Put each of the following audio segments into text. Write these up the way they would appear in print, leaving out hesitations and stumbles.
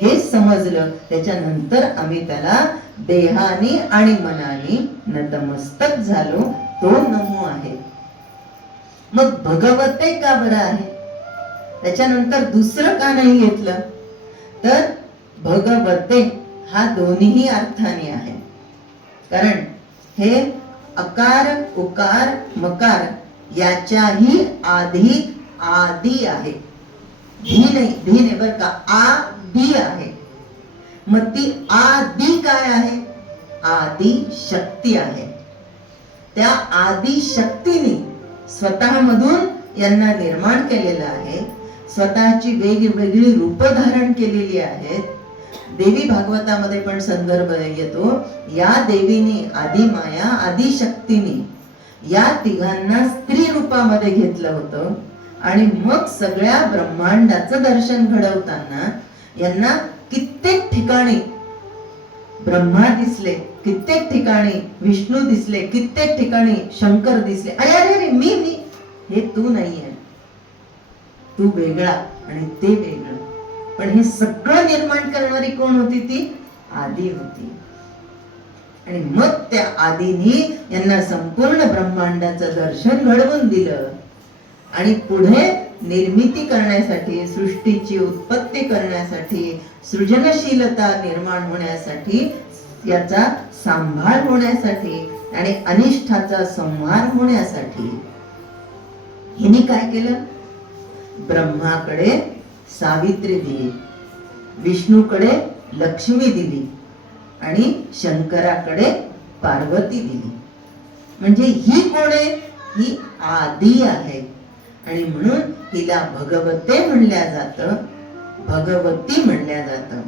हे समजलं, त्याच्यानंतर आम्ही त्याला देहानी आणि मनानी नतमस्तक झालो. तो नमो आहे. मग भगवते का बरं आहे? त्याच्यानंतर दुसरं का नाही घेतलं? तर भगवते हा दोन्ही अर्थाने आहे. कारण हे अकार उकार मकार याच्याही आधी आदी आहे. धी नाही बर का, आदी आहे. मग ती आदी काय आहे? आदी शक्ती आहे. त्या आदी शक्तीने स्वतःमधून यांना निर्माण केलेलं आहे. स्वतःची वेगवेगळी रूप धारण केलेली आहेत. देवी भागवतामध्ये पण संदर्भ येतो. या देवीने आदी माया आदी शक्तीने या तिघांना स्त्री रूपामध्ये घेतलं होतं आणि मग सगळ्या ब्रह्मांडाचं दर्शन घडवताना यांना कित्येक ठिकाणी ब्रह्मा दिसले, कित्येक ठिकाणी विष्णू दिसले, कित्येक ठिकाणी शंकर दिसले. अरे अरे अरे मी हे तू नाहीये, तू वेगळा आणि ते वेगळं. पण हे सगळं निर्माण करणारी कोण होती? ती आदी होती. आणि मग त्या आदीनी यांना संपूर्ण ब्रह्मांडाचं दर्शन घडवून दिलं आणि पुढे निर्मिती करण्यासाठी, सृष्टीची उत्पत्ती करण्यासाठी, सृजनशीलता निर्माण होण्यासाठी, याचा सांभाळ होण्यासाठी आणि अनिष्ठाचा संहार होण्यासाठी हिने काय केलं? ब्रह्माकडे सावित्री दिली, विष्णूकडे लक्ष्मी दिली आणि शंकराकडे पार्वती दिली. म्हणजे ही कोण आहे? ही आदी आहे. आणि म्हणून हिला भगवते म्हणल्या जातं, भगवती म्हणल्या जातं.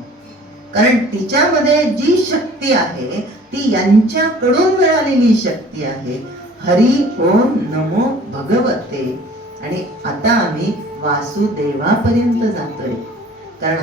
कारण तिच्यामध्ये जी शक्ती आहे ती यांच्याकडून मिळालेली शक्ती आहे. हरी ओम नमो भगवते. आणि आता आम्ही वासुदेवापर्यंत जातोय. कारण